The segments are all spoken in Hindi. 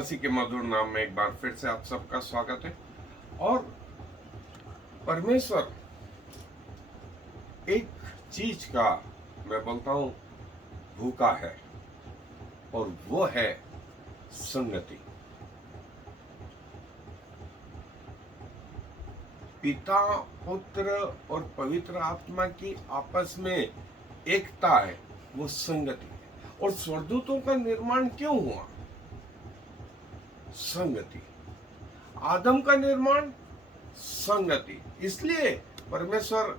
मसीह के मधुर नाम में एक बार फिर से आप सबका स्वागत है। और परमेश्वर एक चीज का मैं बोलता हूं भूखा है, और वो है संगति। पिता, पुत्र और पवित्र आत्मा की आपस में एकता है, वो संगति है। और स्वर्गदूतों का निर्माण क्यों हुआ? संगति। आदम का निर्माण संगति। इसलिए परमेश्वर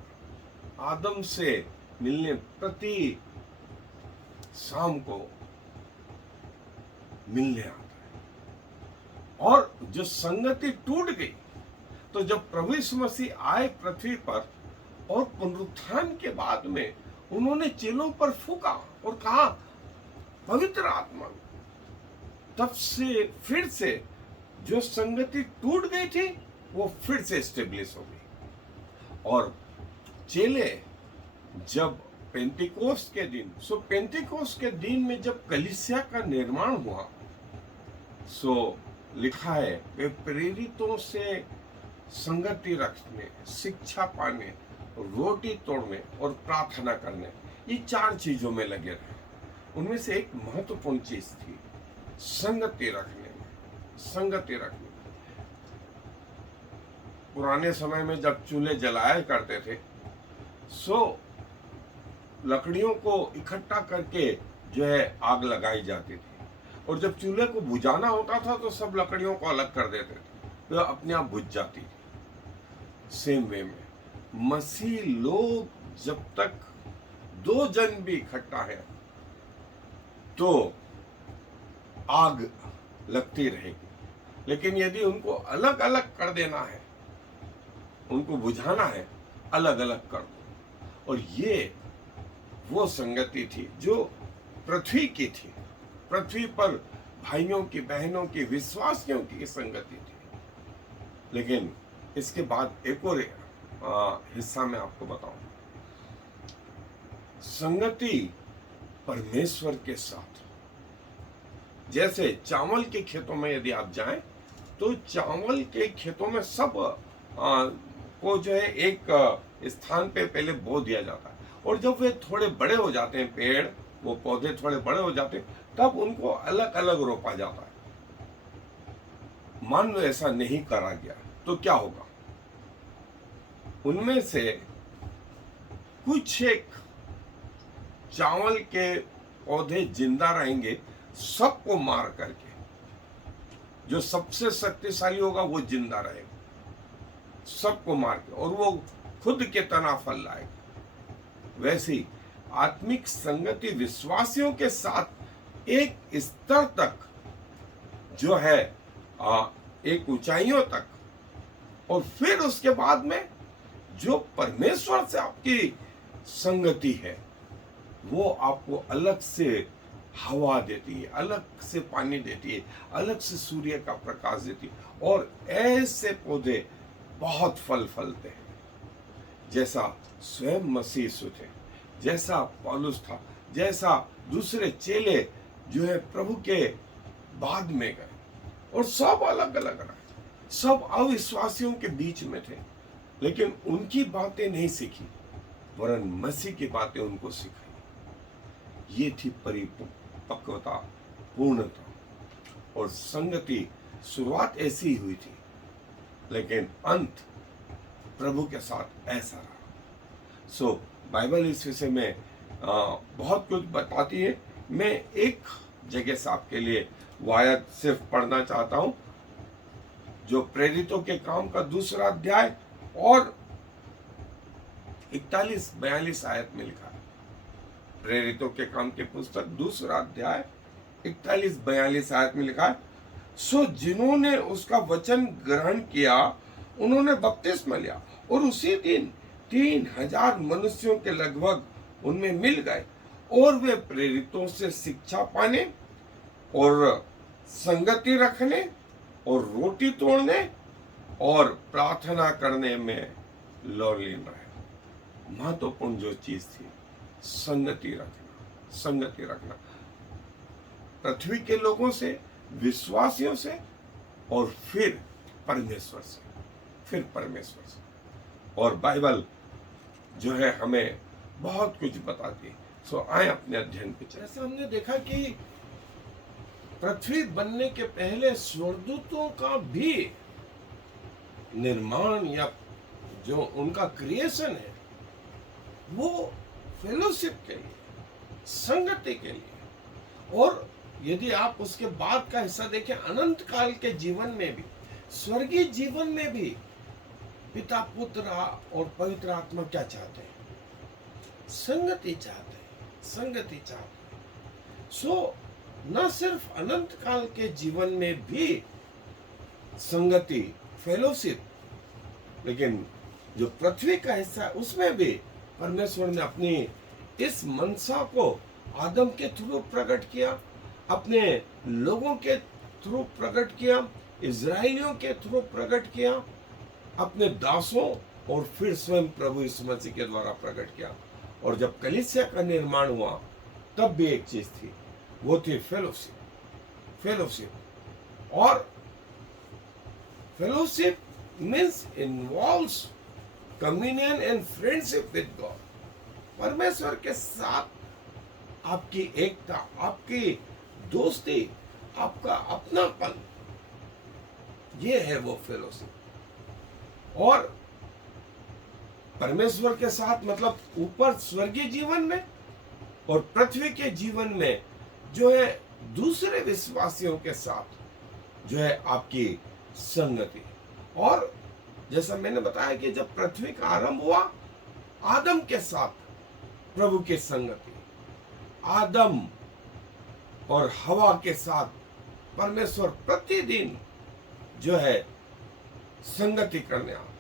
आदम से मिलने प्रति शाम को मिलने आता है। और जो संगति टूट गई, तो जब प्रभु यीशु मसीह आए पृथ्वी पर और पुनरुत्थान के बाद में उन्होंने चेलों पर फूका और कहा पवित्र आत्मा, तब से फिर से जो संगति टूट गई थी वो फिर से स्टेब्लिश हो गई। और चेले जब पेंटिकोस्ट के दिन में जब कलीसिया का निर्माण हुआ, सो लिखा है वे प्रेरितों से संगति रखने, शिक्षा पाने, रोटी तोड़ने और प्रार्थना करने, ये 4 चीजों में लगे रहे। उनमें से एक महत्वपूर्ण चीज थी संगति रखने में। संगति रखने में पुराने समय में जब चूल्हे जलाया करते थे, सो लकड़ियों को इकट्ठा करके जो है आग लगाई जाती थी। और जब चूल्हे को बुझाना होता था तो सब लकड़ियों को अलग कर देते थे, तो अपने आप बुझ जाती थी। सेम वे में मसीह लोग जब तक 2 जन भी इकट्ठा है तो आग लगती रहेगी, लेकिन यदि उनको अलग अलग कर देना है, उनको बुझाना है, अलग अलग कर दो। और ये वो संगति थी जो पृथ्वी की थी। पृथ्वी पर भाइयों की, बहनों की, विश्वासियों की संगति थी। लेकिन इसके बाद एक और हिस्सा में आपको बताऊं, संगति परमेश्वर के साथ। जैसे चावल के खेतों में यदि आप जाएं तो चावल के खेतों में सब को जो है एक स्थान पे पहले बो दिया जाता है, और जब वे थोड़े बड़े हो जाते हैं, पेड़, वो पौधे थोड़े बड़े हो जाते हैं, तब उनको अलग अलग रोपा जाता है। मान लो ऐसा नहीं करा गया तो क्या होगा? उनमें से कुछ एक चावल के पौधे जिंदा रहेंगे, सबको मार करके। जो सबसे शक्तिशाली होगा वो जिंदा रहेगा, सबको मार के, और वो खुद के तना फल लाएगा। वैसे आत्मिक संगति विश्वासियों के साथ एक स्तर तक जो है एक ऊंचाइयों तक, और फिर उसके बाद में जो परमेश्वर से आपकी संगति है वो आपको अलग से हवा देती है, अलग से पानी देती है, अलग से सूर्य का प्रकाश देती है, और ऐसे पौधे बहुत फल फलते हैं। जैसा स्वयं मसीह थे, जैसा पौलुस था, जैसा दूसरे चेले जो है प्रभु के बाद में गए, और सब अलग अलग रहे, सब अविश्वासियों के बीच में थे, लेकिन उनकी बातें नहीं सीखी, वरन मसीह की बातें उनको सिखाई। ये थी परिपक्वता, पूर्णता। और संगति शुरुआत ऐसी ही हुई थी, लेकिन अंत प्रभु के साथ ऐसा रहा। सो बाइबल इस विषय में बहुत कुछ बताती है। मैं एक जगह से आपके लिए वायद सिर्फ पढ़ना चाहता हूं, जो प्रेरितों के काम का 2 अध्याय और 41-42 आयत में लिखा है। प्रेरितों के काम की पुस्तक 2 अध्याय 41-42 आयत में लिखा है, सो जिन्होंने उसका वचन ग्रहण किया उन्होंने बपतिस्मा लिया, और उसी दिन 3000 मनुष्यों के लगभग उनमें मिल गए, और वे प्रेरितों से शिक्षा पाने और संगति रखने और रोटी तोड़ने और प्रार्थना करने में लौलीन रहे। महत्वपूर्ण जो चीज थी संगति रखना। संगति रखना पृथ्वी के लोगों से विश्वासियों से और फिर परमेश्वर से, फिर परमेश्वर से। और बाइबल जो है हमें बहुत कुछ बताती है। सो आए अपने अध्ययन पे चले। ऐसा हमने देखा कि पृथ्वी बनने के पहले स्वर्गदूतों का भी निर्माण या जो उनका क्रिएशन है वो फेलोशिप के लिए, संगति के लिए। और यदि आप उसके बाद का हिस्सा देखें, अनंत काल के जीवन में भी, स्वर्गीय जीवन में भी पिता, पुत्र और पवित्र आत्मा क्या चाहते हैं? संगति चाहते हैं, संगति चाहते हैं। सो न सिर्फ अनंत काल के जीवन में भी संगति, फेलोशिप, लेकिन जो पृथ्वी का हिस्सा है उसमें भी परमेश्वर ने अपनी इस मनसा को आदम के थ्रू प्रकट किया, अपने लोगों के थ्रू प्रकट किया, इजराइलियों के थ्रू प्रकट किया, अपने दासों और फिर स्वयं प्रभु यीशु मसीह के द्वारा प्रकट किया। और जब कलीसिया का निर्माण हुआ तब भी एक चीज थी, वो थी फेलोशिप। फेलोशिप और fellowship means involves communion and friendship with God. परमेश्वर के साथ आपकी एकता, आपकी दोस्ती, आपका अपनापन, ये है वो फेलोशिप। और परमेश्वर के साथ मतलब ऊपर स्वर्गीय जीवन में और पृथ्वी के जीवन में जो है दूसरे विश्वासियों के साथ जो है आपकी संगति। और जैसा मैंने बताया कि जब पृथ्वी का आरंभ हुआ, आदम के साथ प्रभु की संगति, आदम और हवा के साथ परमेश्वर प्रतिदिन जो है संगति करने आता,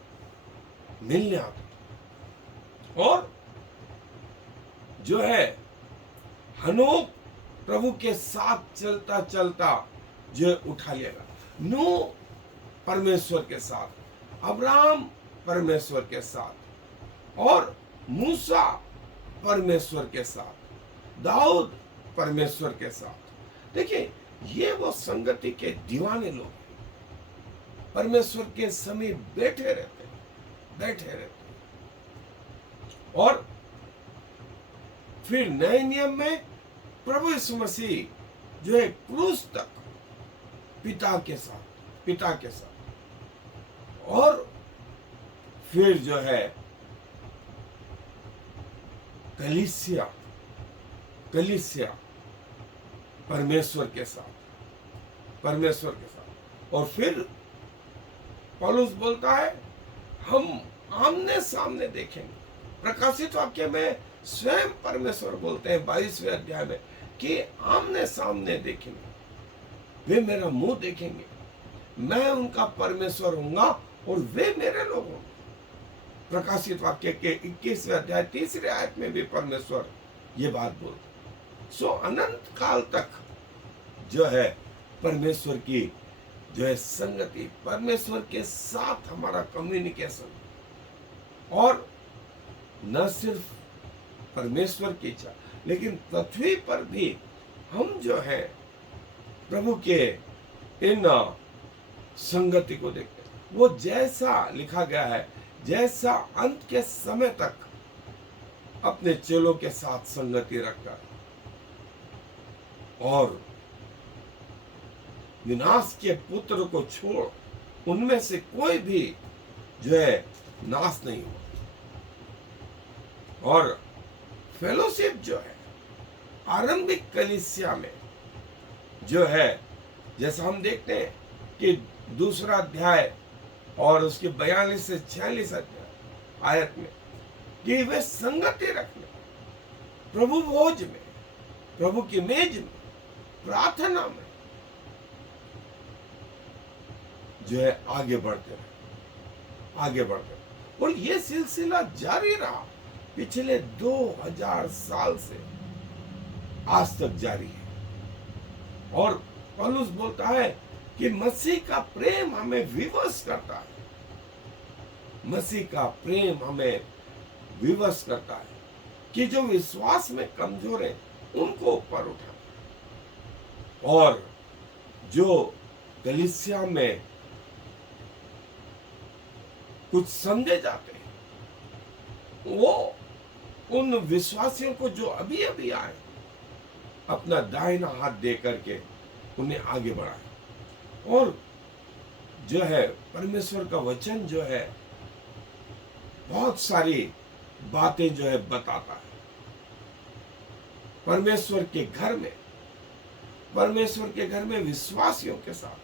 मिलने आता। और जो है हनोक प्रभु के साथ चलता चलता जो है उठा लिया, नूह परमेश्वर के साथ, अब्राहम परमेश्वर के साथ, और मूसा परमेश्वर के साथ, दाऊद परमेश्वर के साथ। देखिए, ये वो संगति के दीवाने लोग हैं, परमेश्वर के समीप बैठे रहते। और फिर नए नियम में प्रभु यीशु मसीह जो है क्रूस तक पिता के साथ, और फिर जो है कलीसिया परमेश्वर के साथ। और फिर पौलुस बोलता है हम आमने सामने देखेंगे। प्रकाशित वाक्य में स्वयं परमेश्वर बोलते हैं 22वें अध्याय में कि आमने सामने देखेंगे, वे मेरा मुंह देखेंगे, मैं उनका परमेश्वर होऊंगा और वे मेरे लोग होंगे। प्रकाशित वाक्य के 21वें अध्याय 3री आयत में भी परमेश्वर ये बात बोलते। सो अनंत काल तक जो है परमेश्वर की जो है संगति, परमेश्वर के साथ हमारा कम्युनिकेशन, और न सिर्फ परमेश्वर की इच्छा, लेकिन पृथ्वी पर भी हम जो है प्रभु के इन संगति को देखते हैं। वो जैसा लिखा गया है, जैसा अंत के समय तक अपने चेलों के साथ संगति रखकर और विनाश के पुत्र को छोड़ उनमें से कोई भी जो है नाश नहीं हुआ। और फेलोशिप जो है आरंभिक कलीसिया में जो है, जैसा हम देखते हैं कि 2 अध्याय और उसके 42 से 46 आयत में कि वे संगति रखने, प्रभु भोज में, प्रभु की मेज में, प्रार्थना में जो है आगे बढ़ते रहे। और ये सिलसिला जारी रहा पिछले 2000 साल से आज तक जारी है। और पौलुस बोलता है कि मसीह का प्रेम हमें विवश करता है, मसीह का प्रेम हमें विवश करता है कि जो विश्वास में कमजोर है उनको ऊपर उठा, और जो कलीसिया में कुछ समझे जाते हैं, वो उन विश्वासियों को जो अभी अभी आए अपना दाहिना हाथ दे करके उन्हें आगे बढ़ाए, और जो है परमेश्वर का वचन जो है बहुत सारी बातें जो है बताता है। परमेश्वर के घर में विश्वासियों के साथ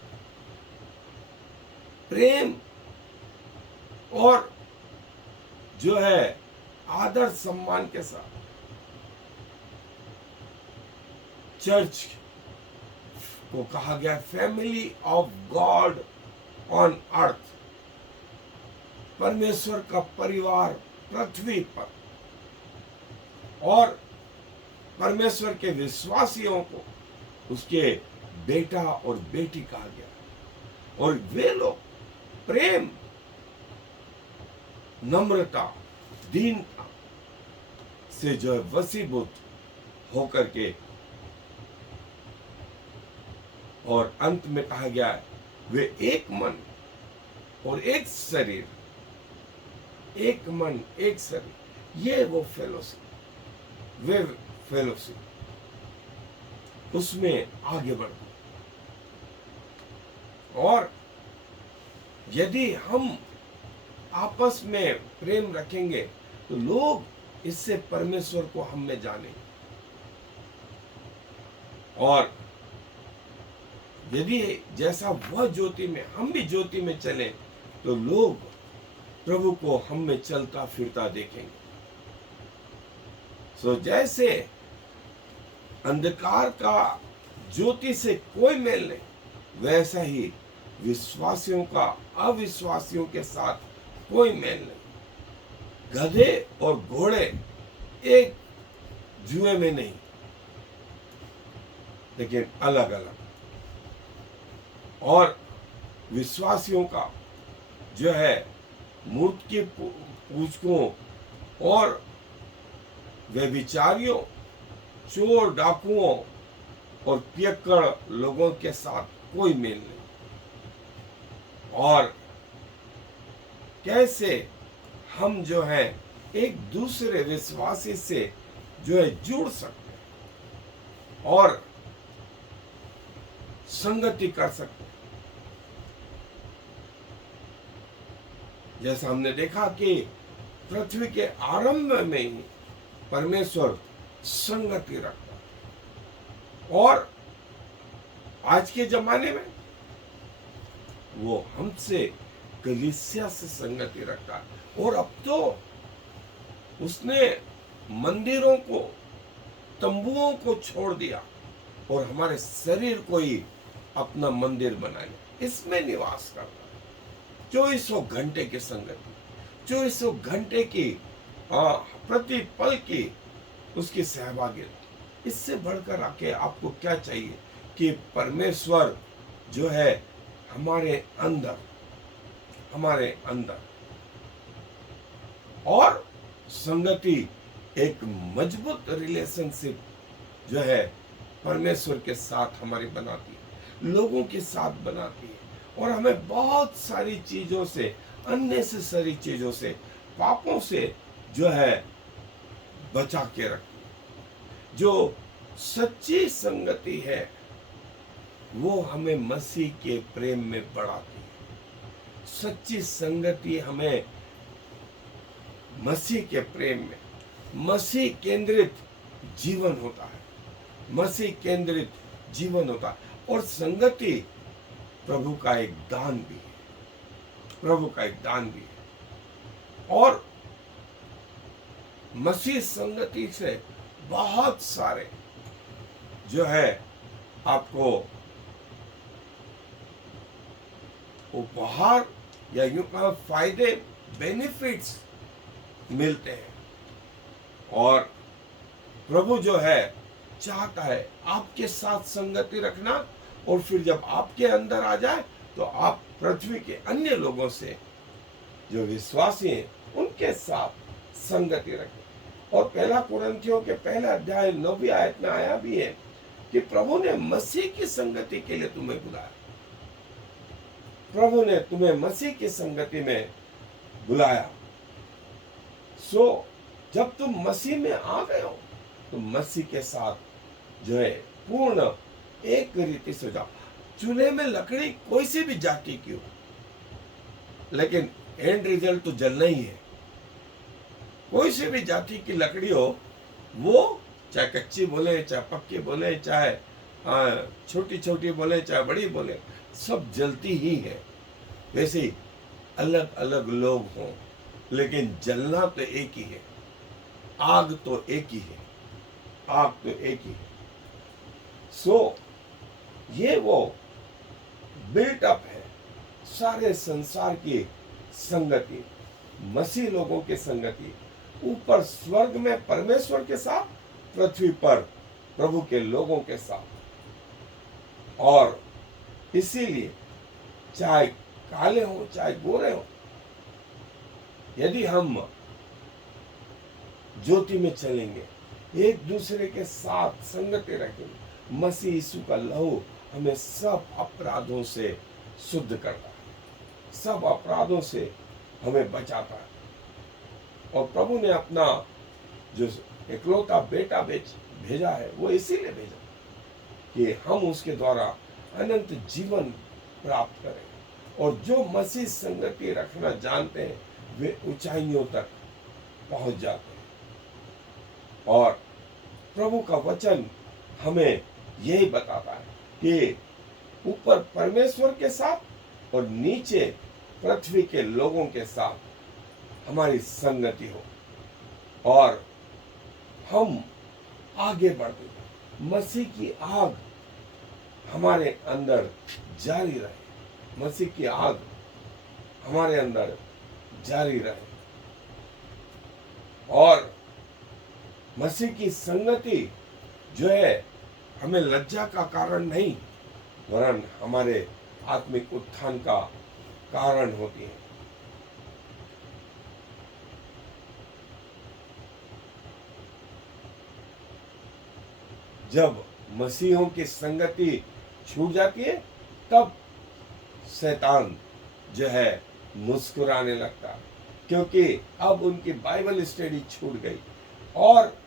प्रेम और जो है आदर सम्मान के साथ चर्च को कहा गया family of God on earth, परमेश्वर का परिवार पृथ्वी पर, और परमेश्वर के विश्वासियों को उसके बेटा और बेटी कहा गया। और वे लोग प्रेम, नम्रता, दीनता से जो है वसीभूत होकर के, और अंत में कहा गया है वे एक मन और एक शरीर, एक मन एक शरीर, ये वो फेलोशिप, वे फेलोशिप, उसमें आगे बढ़ो। और यदि हम आपस में प्रेम रखेंगे तो लोग इससे परमेश्वर को हम में जानेंगे, और यदि जैसा वह ज्योति में हम भी ज्योति में चले तो लोग प्रभु को हम में चलता फिरता देखेंगे। सो जैसे अंधकार का ज्योति से कोई मेल नहीं, वैसा ही विश्वासियों का अविश्वासियों के साथ कोई मेल नहीं। गधे और घोड़े एक जुए में नहीं, लेकिन अलग अलग। और विश्वासियों का जो है मूर्त की पूजकों और व्यभिचारियों, चोर डाकुओं और पियक्कड़ लोगों के साथ कोई मेल नहीं। और कैसे हम जो है एक दूसरे विश्वासी से जो है जुड़ सकते हैं और संगति कर सकते हैं। जैसा हमने देखा कि पृथ्वी के आरंभ में ही परमेश्वर संगति रखता है, और आज के जमाने में वो हमसे कलीसिया से संगति रखता है। और अब तो उसने मंदिरों को, तंबुओं को छोड़ दिया और हमारे शरीर को ही अपना मंदिर बना लिया, इसमें निवास करता है। 2400 घंटे की संगति, 2400 घंटे की प्रति पल की उसकी सहभागिता। इससे बढ़कर आके आपको क्या चाहिए कि परमेश्वर जो है हमारे अंदर और संगति, एक मजबूत रिलेशनशिप जो है परमेश्वर के साथ हमारी बनाती है, लोगों के साथ बनाती है, और हमें बहुत सारी चीजों से, अननेसेसरी चीजों से, पापों से जो है बचा के रखती है। जो सच्ची संगति है वो हमें मसीह के प्रेम में बढ़ाती है। सच्ची संगति हमें मसीह के प्रेम में, मसीह केंद्रित जीवन होता है, मसीह केंद्रित जीवन होता है। और संगति प्रभु का एक दान भी है, प्रभु का एक दान भी है। और मसीह संगति से बहुत सारे जो है आपको उपहार या यूं कहा फायदे, बेनिफिट्स मिलते हैं। और प्रभु जो है चाहता है आपके साथ संगति रखना, और फिर जब आपके अंदर आ जाए तो आप पृथ्वी के अन्य लोगों से जो विश्वासी हैं उनके साथ संगति रखें। और पहला कुरिन्थियों के पहला अध्याय 9वीं आयत में आया भी है कि प्रभु ने मसीह की संगति के लिए तुम्हें बुलाया, प्रभु ने तुम्हें मसीह की संगति में बुलाया। सो जब तुम मसीह में आ गए हो तो मसीह के साथ जो है पूर्ण एक रीति से जाओ। चूल्हे में लकड़ी कोई सी भी जाति की हो, लेकिन एंड रिजल्ट तो जलना ही है। कोई सी भी जाति की लकड़ी हो, वो चाहे कच्ची बोले, चाहे पक्की बोले, चाहे छोटी छोटी बोले, चाहे बड़ी बोले, सब जलती ही है। वैसे ही अलग अलग लोग हों, लेकिन जलना तो एक ही है, आग तो एक ही है, आग तो एक ही है। सो ये वो बिल्ट अप है सारे संसार की संगति, मसीह लोगों की संगति, ऊपर स्वर्ग में परमेश्वर के साथ, पृथ्वी पर प्रभु के लोगों के साथ। और इसीलिए चाहे काले हो चाहे गोरे हो, यदि हम ज्योति में चलेंगे, एक दूसरे के साथ संगति रखेंगे, मसीह यीशु का लहू हमें सब अपराधों से शुद्ध करता है, सब अपराधों से हमें बचाता है। और प्रभु ने अपना जो इकलौता बेटा भेजा है, वो इसीलिए भेजा कि हम उसके द्वारा अनंत जीवन प्राप्त करें। और जो मसीह संगति रखना जानते हैं, वे ऊंचाइयों तक पहुंच जाते हैं। और प्रभु का वचन हमें यही बताता है कि ऊपर परमेश्वर के साथ और नीचे पृथ्वी के लोगों के साथ हमारी संगति हो और हम आगे बढ़ते हैं। मसीह की आग हमारे अंदर जारी रहे, मसीह की आग हमारे अंदर जारी रहे और मसीह की संगति जो है हमें लज्जा का कारण नहीं, वरन हमारे आत्मिक उत्थान का कारण होती है। जब मसीहों की संगति छूट जाती है, तब शैतान जो है मुस्कुराने लगता है, क्योंकि अब उनकी बाइबल स्टडी छूट गई और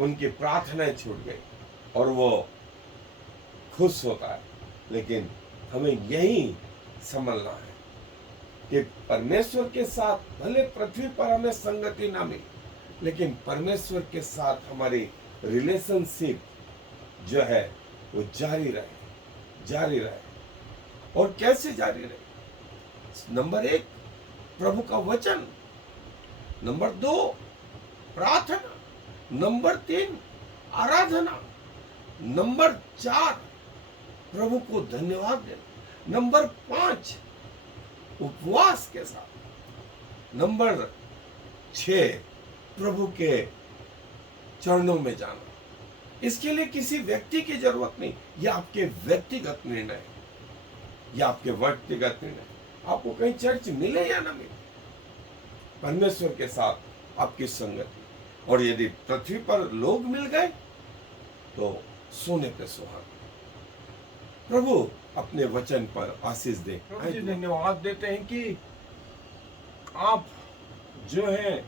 उनकी प्रार्थनाएं छूट गई और वो खुश होता है। लेकिन हमें यही समझना है कि परमेश्वर के साथ भले पृथ्वी पर हमें संगति ना मिले, लेकिन परमेश्वर के साथ हमारी रिलेशनशिप जो है वो जारी रहे, जारी रहे। और कैसे जारी रहे? नंबर 1 प्रभु का वचन, नंबर 2 प्रार्थना, नंबर 3 आराधना, नंबर 4 प्रभु को धन्यवाद देना, नंबर 5 उपवास के साथ, नंबर 6 प्रभु के चरणों में जाना। इसके लिए किसी व्यक्ति की जरूरत नहीं, यह आपके व्यक्तिगत निर्णय है, यह आपके व्यक्तिगत निर्णय। आपको कहीं चर्च मिले या ना मिले, परमेश्वर के साथ आपकी संगति। और यदि पृथ्वी पर लोग मिल गए तो सोने पे सुहागा। प्रभु अपने वचन पर आशीष दे। धन्यवाद देते हैं कि आप जो है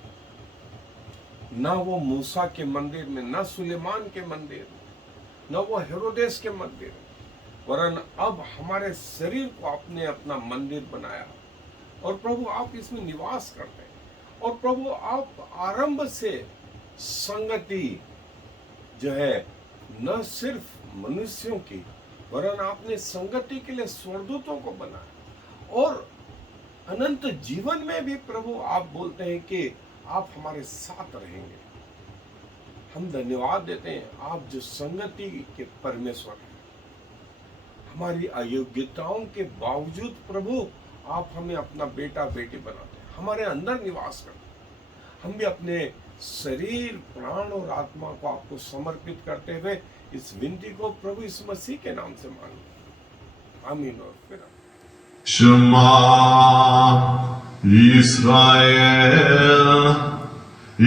ना वो मूसा के मंदिर में, ना सुलेमान के मंदिर में, ना वो हेरोदेस के मंदिर में, वरन अब हमारे शरीर को आपने अपना मंदिर बनाया। और प्रभु आप इसमें निवास करते हैं। और प्रभु आप आरंभ से संगति जो है न सिर्फ मनुष्यों की, वरन आपने संगति के लिए स्वर्गदूतों को बनाया। और अनंत जीवन में भी प्रभु आप बोलते हैं कि आप हमारे साथ रहेंगे। हम धन्यवाद देते हैं, आप जो संगति के परमेश्वर हैं। हमारी अयोग्यताओं के बावजूद प्रभु आप हमें अपना बेटा बेटी बनाते हैं, हमारे अंदर निवास करते हैं। हम भी अपने शरीर, प्राण और आत्मा को आपको समर्पित करते हुए इस विनती को प्रभु इस मसीह के नाम से मांगते। आमीन। और फिर शमा इस्राएल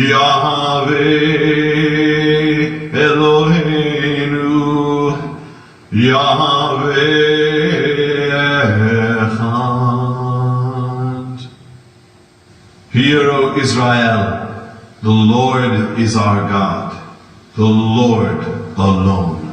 यावे एलोहेinu Yahweh Echad. Hear, O Israel, the Lord is our God, the Lord alone.